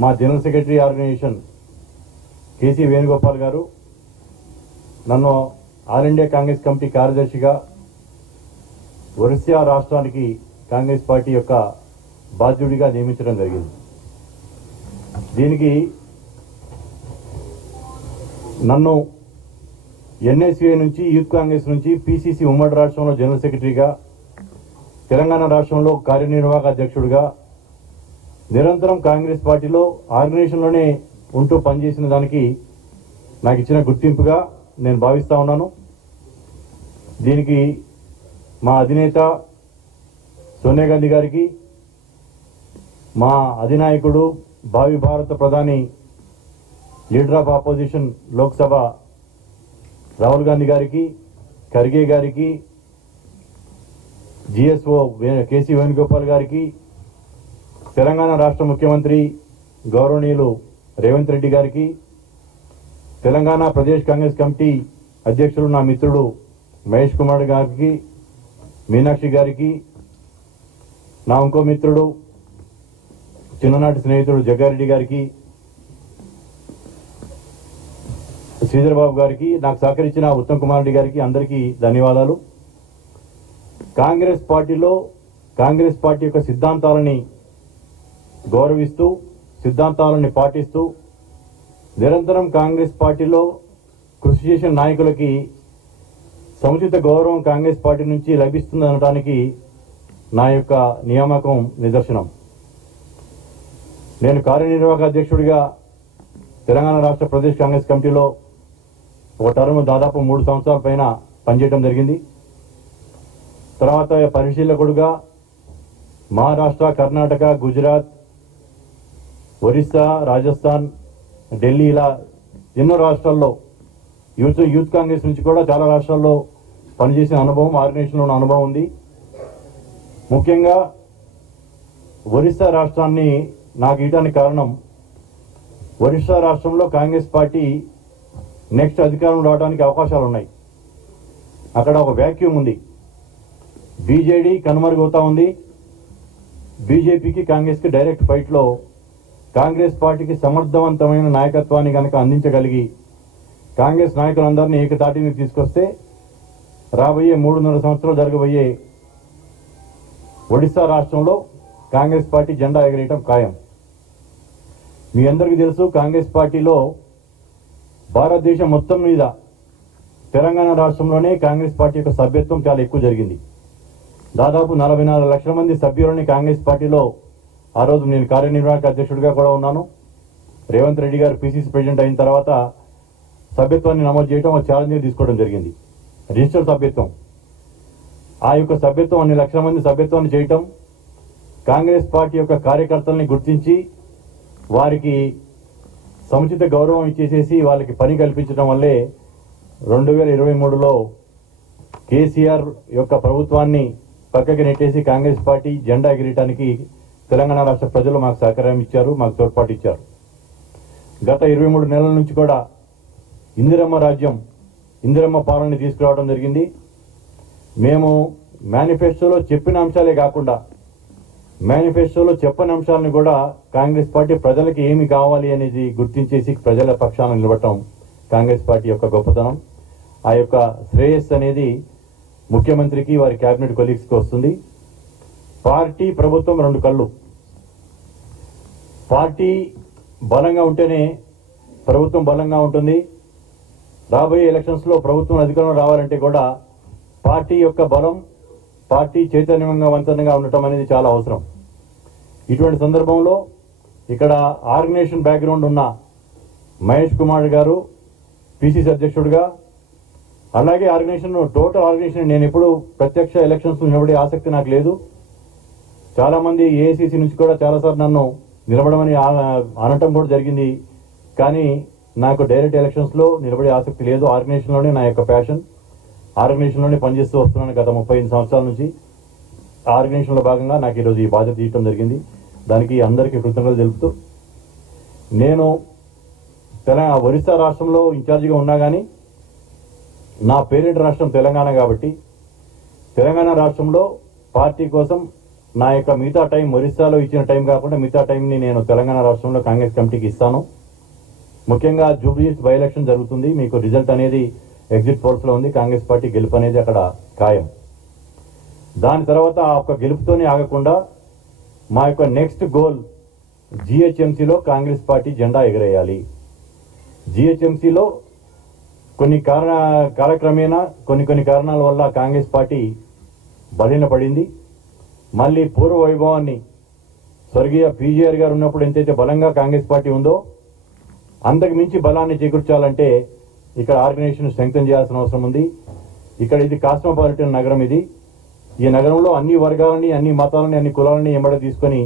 మా general secretary organization KC Venugopal గారు నన్ను ఆల్ ఇండియా కాంగ్రెస్ కమిటీ కార్యదర్శిగా ఒరిస్సా రాష్ట్రానికి కాంగ్రెస్ పార్టీ యొక్క బాధ్యుడిగా నియమించడం జరిగింది. దీనికి నన్ను ఎన్ఎస్యుఐ నుంచి యూత్ కాంగ్రెస్ నుంచి పిసిసి ఉమ్మడి రాష్ట్రంలో జనరల్ సెక్రటరీగా, తెలంగాణ రాష్ట్రంలో కార్యనిర్వాహక అధ్యక్షుడిగా నిరంతరం కాంగ్రెస్ పార్టీలో ఆర్గనైజేషన్లోనే ఉంటూ పనిచేసిన దానికి నాకు ఇచ్చిన గుర్తింపుగా నేను భావిస్తూ ఉన్నాను. దీనికి మా అధినేత సోనియా గాంధీ గారికి, మా అధినాయకుడు భావి భారత ప్రధాని leader of opposition Lok Sabha Rahul Gandhi గారికి, ఖర్గే గారికి, జిఎస్ఓ కేసీ వేణుగోపాల్ గారికి, తెలంగాణ రాష్ట్ర ముఖ్యమంత్రి గౌరవనీయులు రేవంత్ రెడ్డి గారికి, తెలంగాణ ప్రదేశ్ కాంగ్రెస్ కమిటీ అధ్యక్షుడు నా మిత్రుడు మహేష్ కుమార్ గారికి, మీనాక్షి గారికి, నా ఇంకో మిత్రుడు చిన్ననాటి స్నేహితుడు జగ్గారెడ్డి గారికి, శ్రీధర్ బాబు గారికి, నాకు సహకరించిన ఉత్తమ్ కుమార్ రెడ్డి గారికి అందరికీ ధన్యవాదాలు. కాంగ్రెస్ పార్టీలో కాంగ్రెస్ పార్టీ యొక్క సిద్ధాంతాలని గౌరవిస్తూ, సిద్ధాంతాలని పాటిస్తూ నిరంతరం కాంగ్రెస్ పార్టీలో కృషి చేసిన నాయకులకి సముచిత గౌరవం కాంగ్రెస్ పార్టీ నుంచి లభిస్తుందనడానికి నా యొక్క నియామకం నిదర్శనం. నేను కార్యనిర్వాహక అధ్యక్షుడిగా తెలంగాణ రాష్ట్ర ప్రదేశ్ కాంగ్రెస్ కమిటీలో ఒక టర్మ్ దాదాపు 3 సంవత్సరాల పైన పనిచేయడం జరిగింది. తర్వాత పరిశీలకుడుగా మహారాష్ట్ర, కర్ణాటక, గుజరాత్, ఒరిస్సా, రాజస్థాన్, ఢిల్లీ ఇలా ఎన్నో రాష్ట్రాల్లో యూత్ కాంగ్రెస్ నుంచి కూడా చాలా రాష్ట్రాల్లో పనిచేసిన అనుభవం, ఆర్గనైజేషన్లో ఉన్న అనుభవం ఉంది. ముఖ్యంగా ఒరిస్సా రాష్ట్రాన్ని నాకు ఇవ్వడానికి కారణం, ఒరిస్సా రాష్ట్రంలో కాంగ్రెస్ పార్టీ నెక్స్ట్ అధికారం రావడానికి అవకాశాలు ఉన్నాయి. అక్కడ ఒక వ్యాక్యూమ్ ఉంది. బీజేడీ కనుమరుగవుతా ఉంది. బీజేపీకి కాంగ్రెస్కి డైరెక్ట్ ఫైట్లో కాంగ్రెస్ పార్టీకి సమర్థవంతమైన నాయకత్వాన్ని కనుక అందించగలిగి కాంగ్రెస్ నాయకులందరినీ ఏకతాటి మీద తీసుకొస్తే రాబోయే 3.5 సంవత్సరాలు జరగబోయే ఒడిశా రాష్ట్రంలో కాంగ్రెస్ పార్టీ జెండా ఎగరేయటం ఖాయం. మీ అందరికీ తెలుసు, కాంగ్రెస్ పార్టీలో భారతదేశం మొత్తం మీద తెలంగాణ రాష్ట్రంలోనే కాంగ్రెస్ పార్టీ యొక్క సభ్యత్వం చాలా ఎక్కువ జరిగింది. దాదాపు 44 లక్షల మంది సభ్యులని కాంగ్రెస్ పార్టీలో ఆ రోజు నేను కార్యనిర్వాహక అధ్యక్షుడిగా కూడా ఉన్నాను. రేవంత్ రెడ్డి గారు పిసిసి ప్రెసిడెంట్ అయిన తర్వాత సభ్యత్వాన్ని నమోదు చేయడం, ఒక ఛాలెంజ్ తీసుకోవడం జరిగింది, రిజిస్టర్ సభ్యత్వం. ఆ యొక్క సభ్యత్వం, అన్ని లక్షల మంది సభ్యత్వాన్ని చేయటం, కాంగ్రెస్ పార్టీ యొక్క కార్యకర్తల్ని గుర్తించి వారికి సముచిత గౌరవం ఇచ్చేసేసి వాళ్ళకి పని కల్పించడం వల్లే 2023లో కేసీఆర్ యొక్క ప్రభుత్వాన్ని పక్కకి నెట్టేసి కాంగ్రెస్ పార్టీ జెండా ఎగిరేయడానికి తెలంగాణ రాష్ట్ర ప్రజలు మాకు సహకారం ఇచ్చారు, మాకు తోడ్పాటు ఇచ్చారు. గత 23 నెలల నుంచి కూడా ఇందిరమ్మ రాజ్యం, ఇందిరమ్మ పాలనని తీసుకురావడం జరిగింది. మేము మేనిఫెస్టోలో చెప్పిన అంశాలే కాకుండా మేనిఫెస్టోలో చెప్పని అంశాలను కూడా కాంగ్రెస్ పార్టీ ప్రజలకి ఏమి కావాలి అనేది గుర్తించేసి ప్రజల పక్షాన నిలబడటం కాంగ్రెస్ పార్టీ యొక్క గొప్పతనం. ఆ యొక్క శ్రేయస్సు అనేది ముఖ్యమంత్రికి, వారి క్యాబినెట్ కొలీగ్స్కి వస్తుంది. పార్టీ, ప్రభుత్వం 2 కళ్ళు. పార్టీ బలంగా ఉంటేనే ప్రభుత్వం బలంగా ఉంటుంది. రాబోయే ఎలక్షన్స్లో ప్రభుత్వం అధికారంలో రావాలంటే కూడా పార్టీ యొక్క బలం, పార్టీ చైతన్యవంతంగా ఉండటం అనేది చాలా అవసరం. ఇటువంటి సందర్భంలో ఇక్కడ ఆర్గనైజేషన్ బ్యాక్గ్రౌండ్ ఉన్న మహేష్ కుమార్ గారు పిసిసి అధ్యక్షుడిగా, అలాగే ఆర్గనైజేషన్ టోటల్ ఆర్గనైజేషన్ నేను ఎప్పుడు ప్రత్యక్ష ఎలక్షన్స్ నిలబడే ఆసక్తి నాకు లేదు. చాలామంది ఏఐసిసి నుంచి కూడా చాలాసార్లు నన్ను నిలబడమని అనటం కూడా జరిగింది. కానీ నాకు డైరెక్ట్ ఎలక్షన్స్లో నిలబడే ఆసక్తి లేదు. ఆర్గనైజేషన్లోనే నా యొక్క ప్యాషన్, ఆర్గనైజేషన్లోనే పనిచేస్తూ వస్తున్నాను గత 35 సంవత్సరాల నుంచి. ఆర్గనైజేషన్లో భాగంగా నాకు ఈరోజు ఈ బాధ్యత తీయటం జరిగింది. దానికి అందరికీ కృతజ్ఞతలు తెలుపుతూ, నేను ఒరిస్సా రాష్ట్రంలో ఇన్ఛార్జిగా ఉన్నా కానీ నా పేరెంట్ రాష్ట్రం తెలంగాణ కాబట్టి తెలంగాణ రాష్ట్రంలో పార్టీ కోసం నా యొక్క మిగతా టైం ఒరిస్సాలో ఇచ్చిన టైం కాకుండా మిగతా టైంని నేను తెలంగాణ రాష్ట్రంలో కాంగ్రెస్ కమిటీకి ఇస్తాను. ముఖ్యంగా జూబ్లీహిల్స్ బై ఎలక్షన్ జరుగుతుంది. మీకు రిజల్ట్ అనేది ఎగ్జిట్ పోల్స్లో ఉంది. కాంగ్రెస్ పార్టీ గెలుపు అనేది అక్కడ ఖాయం. దాని తర్వాత ఆ ఒక్క గెలుపుతోనే ఆగకుండా మా యొక్క నెక్స్ట్ గోల్ జిహెచ్ఎంసీలో కాంగ్రెస్ పార్టీ జెండా ఎగరేయాలి. జిహెచ్ఎంసీలో కాలక్రమేణా కొన్ని కారణాల వల్ల కాంగ్రెస్ పార్టీ బలహీనపడింది. మళ్ళీ పూర్వ వైభవాన్ని స్వర్గీయ పీజీఆర్ గారు ఉన్నప్పుడు ఎంతైతే బలంగా కాంగ్రెస్ పార్టీ ఉందో అంతకు మించి బలాన్ని చేకూర్చాలంటే ఇక్కడ ఆర్గనైజేషన్ స్ట్రెంగ్తన్ చేయాల్సిన అవసరం ఉంది. ఇక్కడ ఇది కాస్మోపాలిటన్ నగరం. ఈ నగరంలో అన్ని వర్గాలని, అన్ని మతాలని, అన్ని కులాలని ఎంబడ తీసుకొని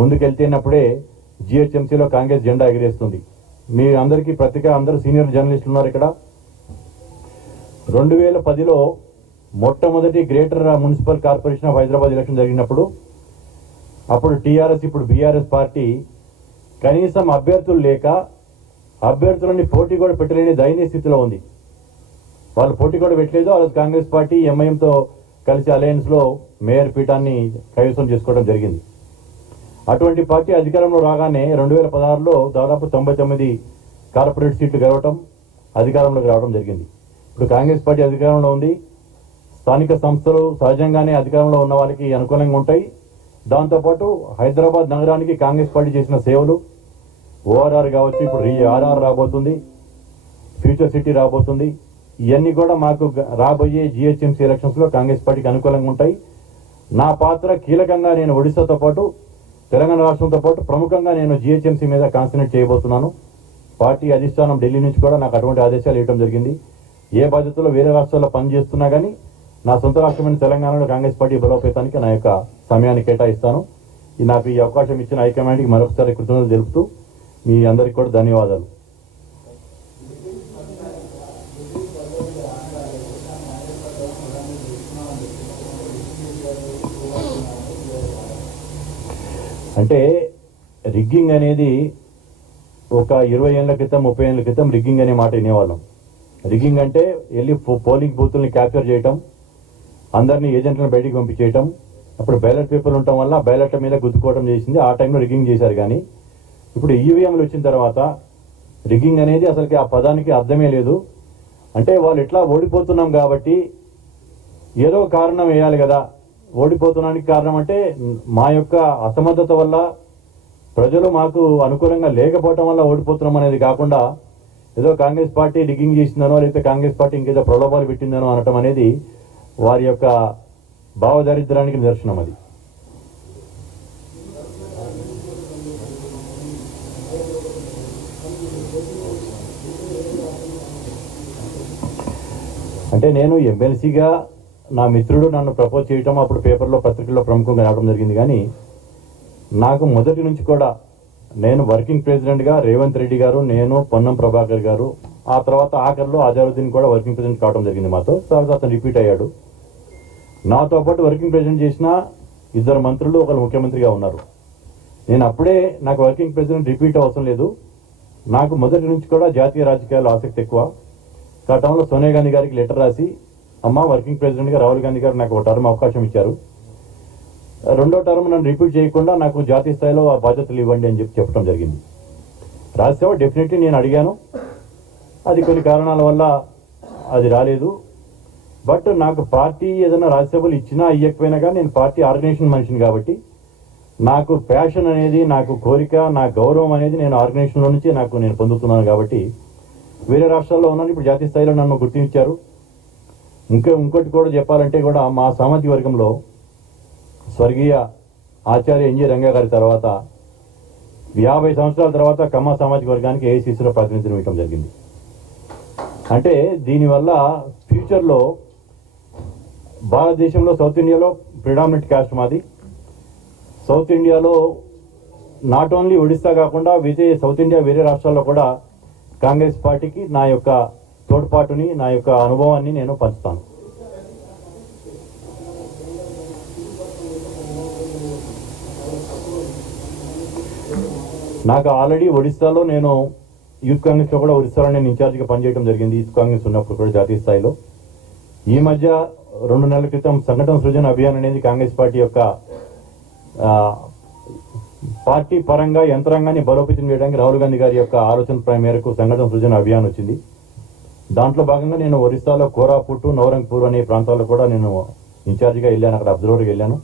ముందుకెళ్తేనప్పుడే జిహెచ్ఎంసీలో కాంగ్రెస్ జెండా ఎగిరేస్తుంది. మీ అందరికీ అందరూ సీనియర్ జర్నలిస్టులు ఉన్నారు ఇక్కడ. 2010లో మొట్టమొదటి greater municipal corporation of Hyderabad election జరిగినప్పుడు అప్పుడు టీఆర్ఎస్, ఇప్పుడు బీఆర్ఎస్ పార్టీ కనీసం అభ్యర్థులు లేక అభ్యర్థులని పోటీ కూడా పెట్టలేని దయనీయ స్థితిలో ఉంది. వాళ్ళు పోటీ కూడా పెట్టలేదు. ఆ రోజు కాంగ్రెస్ పార్టీ ఎంఐఎంతో కలిసి అలయన్స్లో మేయర్ పీఠాన్ని కైవసం చేసుకోవడం జరిగింది. అటువంటి పార్టీ అధికారంలో రాగానే 2016లో దాదాపు 99 కార్పొరేట్ సీట్లు గెలవటం, అధికారంలోకి రావడం జరిగింది. ఇప్పుడు కాంగ్రెస్ పార్టీ అధికారంలో ఉంది. స్థానిక సంస్థలు సహజంగానే అధికారంలో ఉన్న వాళ్ళకి అనుకూలంగా ఉంటాయి. దాంతోపాటు హైదరాబాద్ నగరానికి కాంగ్రెస్ పార్టీ చేసిన సేవలు, ఓఆర్ఆర్ కావచ్చు, ఇప్పుడు ఆర్ఆర్ రాబోతుంది, ఫ్యూచర్ సిటీ రాబోతుంది. ఇవన్నీ కూడా మాకు రాబోయే జిహెచ్ఎంసీ ఎలక్షన్స్లో కాంగ్రెస్ పార్టీకి అనుకూలంగా ఉంటాయి. నా పాత్ర కీలకంగా నేను ఒడిశాతో పాటు తెలంగాణ రాష్ట్రంతో పాటు ప్రముఖంగా నేను జిహెచ్ఎంసీ మీద కాన్సన్ట్రేట్ చేయబోతున్నాను. పార్టీ అధిష్టానం ఢిల్లీ నుంచి కూడా నాకు అటువంటి ఆదేశాలు ఇవ్వడం జరిగింది. ఏ బాధ్యతలో వేరే రాష్ట్రాల్లో పనిచేస్తున్నా కానీ నా సొంత రాష్ట్రమైన తెలంగాణలో కాంగ్రెస్ పార్టీ బలోపేతానికి నా యొక్క సమయాన్ని కేటాయిస్తాను. నాకు ఈ అవకాశం ఇచ్చిన హైకమాండ్కి మరొకసారి కృతజ్ఞతలు తెలుపుతూ మీ అందరికీ కూడా ధన్యవాదాలు. అంటే రిగ్గింగ్ అనేది ఒక 20 ఏళ్ల క్రితం 30 ఏళ్ల క్రితం రిగ్గింగ్ అనే మాట వినేవాళ్ళం. రిగ్గింగ్ అంటే వెళ్ళి పోలింగ్ బూతుల్ని క్యాప్చర్ చేయటం, అందరినీ ఏజెంట్లను బయటికి పంపించేయటం, అప్పుడు బ్యాలెట్ పేపర్లు ఉండటం వల్ల బ్యాలెట్ల మీద గుద్దుకోవడం చేసింది. ఆ టైంలో రిగ్గింగ్ చేశారు. కానీ ఇప్పుడు ఈవీఎంలు వచ్చిన తర్వాత రిగ్గింగ్ అనేది అసలుకి ఆ పదానికి అర్థమే లేదు. అంటే వాళ్ళు ఎట్లా ఓడిపోతున్నాం కాబట్టి ఏదో కారణం వేయాలి కదా. ఓడిపోతున్నానికి కారణం అంటే మా యొక్క అసమర్థత వల్ల, ప్రజలు మాకు అనుకూలంగా లేకపోవటం వల్ల ఓడిపోతున్నాం అనేది కాకుండా ఏదో కాంగ్రెస్ పార్టీ రిగ్గింగ్ చేసిందనో లేకపోతే కాంగ్రెస్ పార్టీ ఇంకేదో ప్రలోభాలు పెట్టిందనో అనటం అనేది వారి యొక్క భావదారిద్రానికి నిదర్శనం. అది అంటే నేను ఎమ్మెల్సీగా నా మిత్రుడు నన్ను ప్రపోజ్ చేయటం అప్పుడు పేపర్లో, పత్రికల్లో ప్రముఖంగా రావడం జరిగింది. కానీ నాకు మొదటి నుంచి కూడా నేను వర్కింగ్ ప్రెసిడెంట్గా రేవంత్ రెడ్డి గారు, నేను, పొన్నం ప్రభాకర్ గారు, ఆ తర్వాత ఆఖరిలో అజారుద్దీన్ కూడా వర్కింగ్ ప్రెసిడెంట్ కావడం జరిగింది మాతో. తర్వాత అతను రిపీట్ అయ్యాడు. నాతో పాటు వర్కింగ్ ప్రెసిడెంట్ చేసిన 2 మంత్రులు, ఒకరు ముఖ్యమంత్రిగా ఉన్నారు. నేను అప్పుడే నాకు వర్కింగ్ ప్రెసిడెంట్ రిపీట్ అవసరం లేదు. నాకు మొదటి నుంచి కూడా జాతీయ రాజకీయాల్లో ఆసక్తి ఎక్కువ. ఆ టైంలో సోనియా గాంధీ గారికి లెటర్ రాసి, అమ్మ వర్కింగ్ ప్రెసిడెంట్గా రాహుల్ గాంధీ గారు నాకు ఒక టర్మ్ అవకాశం ఇచ్చారు, 2వ టర్మ్ నన్ను రిపీట్ చేయకుండా నాకు జాతీయ స్థాయిలో ఆ బాధ్యతలు ఇవ్వండి అని చెప్పడం జరిగింది. రాజ్యసభ డెఫినెట్లీ నేను అడిగాను. అది కొన్ని కారణాల వల్ల అది రాలేదు. బట్ నాకు పార్టీ ఏదైనా రాజ్యసభలు ఇచ్చినా ఇవ్వకపోయినా కానీ నేను పార్టీ ఆర్గనైజేషన్ మనిషిని కాబట్టి నాకు ప్యాషన్ అనేది, నాకు కోరిక, నా గౌరవం అనేది నేను ఆర్గనైజేషన్లో నుంచి నేను పొందుతున్నాను. కాబట్టి వేరే రాష్ట్రాల్లో ఉన్నాను, ఇప్పుడు జాతీయ స్థాయిలో నన్ను గుర్తించారు. ఇంకోటి కూడా చెప్పాలంటే కూడా మా సామాజిక వర్గంలో స్వర్గీయ ఆచార్య ఎన్జి రంగా గారి తర్వాత 50 సంవత్సరాల తర్వాత కమ్మ సామాజిక వర్గానికి ఏఐసీసీలో ప్రాతినిధ్యం ఇవ్వడం జరిగింది. అంటే దీనివల్ల ఫ్యూచర్లో భారతదేశంలో సౌత్ ఇండియాలో ప్రిడామినెంట్ క్యాస్ట్ మాది. సౌత్ ఇండియాలో నాట్ ఓన్లీ ఒడిస్సా కాకుండా సౌత్ ఇండియా వేరే రాష్ట్రాల్లో కూడా కాంగ్రెస్ పార్టీకి నా యొక్క తోడ్పాటుని, నా యొక్క అనుభవాన్ని నేను పంచుతాను. నాకు ఆల్రెడీ ఒడిస్సాలో నేను యూత్ కాంగ్రెస్లో కూడా ఒడిస్సాలో నేను ఇన్ఛార్జిగా పనిచేయడం జరిగింది. యూత్ కాంగ్రెస్ ఉన్నప్పుడు కూడా జాతీయ స్థాయిలో. ఈ మధ్య 2 నెలల క్రితం సంఘటన సృజన అభియాన్ అనేది కాంగ్రెస్ పార్టీ యొక్క ఆ, పార్టీ పరంగా యంత్రాంగాన్ని బలోపేతం చేయడానికి రాహుల్ గాంధీ గారి యొక్క ఆలోచన మేరకు సంఘటన సృజన అభియాన్ వచ్చింది. దాంట్లో భాగంగా నేను ఒరిస్సాలో కోరాపుట్, నవరంగ్పూర్ అనే ప్రాంతాల్లో కూడా నేను ఇన్ఛార్జిగా వెళ్ళాను, అక్కడ అబ్జర్వర్గా వెళ్ళాను.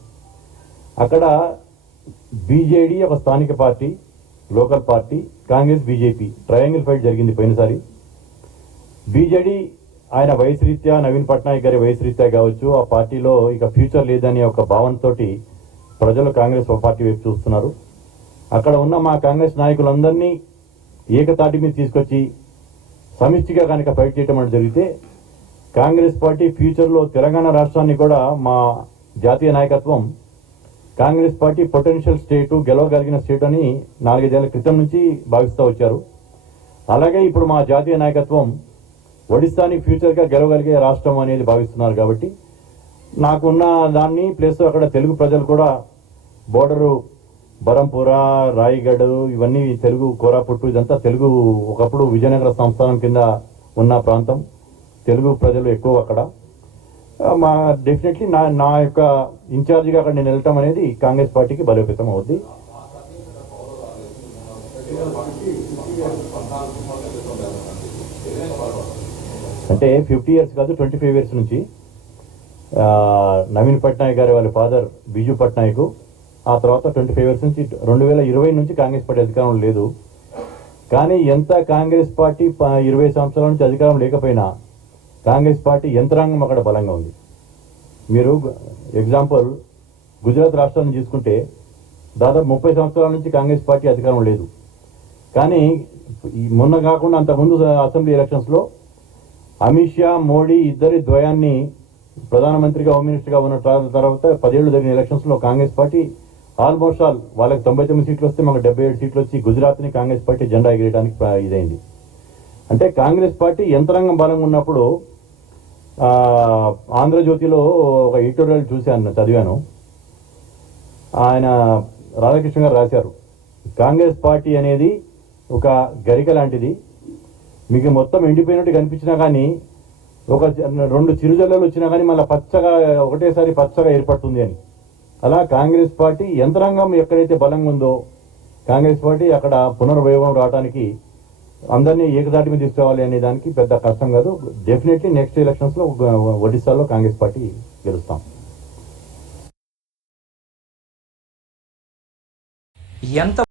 అక్కడ బీజేడీ ఒక స్థానిక party, local party, Congress BJP triangle fight జరిగింది పోయినసారి. బీజేడీ ఆయన వయసు రీత్యా, నవీన్ పట్నాయక్ గారి వయసు రీత్యా కావచ్చు, ఆ పార్టీలో ఇక ఫ్యూచర్ లేదనే ఒక భావనతోటి ప్రజలు కాంగ్రెస్ పార్టీ వైపు చూస్తున్నారు. అక్కడ ఉన్న మా కాంగ్రెస్ నాయకులందరినీ ఏకతాటి మీద తీసుకొచ్చి సమిష్టిగా కనుక ఫైట్ చేయడం అంటే జరిగితే కాంగ్రెస్ పార్టీ ఫ్యూచర్లో తెలంగాణ రాష్ట్రాన్ని కూడా మా జాతీయ నాయకత్వం కాంగ్రెస్ పార్టీ పొటెన్షియల్ స్టేటు, గెలవగలిగిన స్టేట్ అని 4-5 ఏళ్ల క్రితం నుంచి భావిస్తూ వచ్చారు. అలాగే ఇప్పుడు మా జాతీయ నాయకత్వం ఒడిశాని ఫ్యూచర్గా గెలవగలిగే రాష్ట్రం అనేది భావిస్తున్నారు. కాబట్టి నాకున్న దాన్ని ప్లస్ అక్కడ తెలుగు ప్రజలు కూడా బోర్డరు బరంపుర, రాయగఢ్ ఇవన్నీ తెలుగు, కోరాపుట్టు ఇదంతా తెలుగు, ఒకప్పుడు విజయనగర సంస్థానం కింద ఉన్న ప్రాంతం, తెలుగు ప్రజలు ఎక్కువ అక్కడ. మా డెఫినెట్లీ నా యొక్క ఇన్ఛార్జిగా అక్కడ నేను వెళ్ళటం అనేది కాంగ్రెస్ పార్టీకి బలోపేతం అవుద్ది. అంటే 50 years కాదు, 25 years నుంచి నవీన్ పట్నాయక్ గారి వాళ్ళ ఫాదర్ బిజు పట్నాయక్, ఆ తర్వాత 25 years నుంచి 2020 నుంచి కాంగ్రెస్ పార్టీ అధికారం లేదు. కానీ ఎంత కాంగ్రెస్ పార్టీ 20 సంవత్సరాల నుంచి అధికారం లేకపోయినా కాంగ్రెస్ పార్టీ యంత్రాంగం అక్కడ బలంగా ఉంది. మీరు ఎగ్జాంపుల్ గుజరాత్ రాష్ట్రాన్ని తీసుకుంటే దాదాపు 30 సంవత్సరాల నుంచి కాంగ్రెస్ పార్టీ అధికారం లేదు. కానీ మొన్న కాకుండా అంతకుముందు అసెంబ్లీ ఎలక్షన్స్లో అమిత్ షా, మోడీ ఇద్దరి ద్వయాన్ని ప్రధానమంత్రిగా, హోమ్ మినిస్టర్గా ఉన్న తర్వాత 10 ఏళ్ళు జరిగిన ఎలక్షన్స్లో కాంగ్రెస్ పార్టీ ఆల్మోస్ట్ ఆల్ వాళ్ళకి 99 సీట్లు వస్తే మాకు 77 సీట్లు వచ్చి గుజరాత్ని కాంగ్రెస్ పార్టీ జెండా ఎగిరేయడానికి ఇదైంది. అంటే కాంగ్రెస్ పార్టీ యంత్రాంగం బలంగా ఉన్నప్పుడు ఆంధ్రజ్యోతిలో ఒక ఎడిటోరియల్ చూశాను, చదివాను. ఆయన రాధాకృష్ణ గారు రాశారు, కాంగ్రెస్ పార్టీ అనేది ఒక గరిక లాంటిది, మీకు మొత్తం ఎండిపోయినట్టు కనిపించినా కానీ ఒక 2 చిరుజల్లలు వచ్చినా కానీ మళ్ళీ పచ్చగా ఒకటేసారి పచ్చగా ఏర్పడుతుంది అని. అలా కాంగ్రెస్ పార్టీ యంత్రాంగం ఎక్కడైతే బలంగా ఉందో కాంగ్రెస్ పార్టీ అక్కడ పునర్వైభవం రావడానికి అందరినీ ఏకదాటి మీద తీసుకోవాలి అనే దానికి పెద్ద కష్టం కాదు. డెఫినెట్లీ నెక్స్ట్ ఎలక్షన్స్లో ఒడిశాలో కాంగ్రెస్ పార్టీ గెలుస్తాం. ఎంత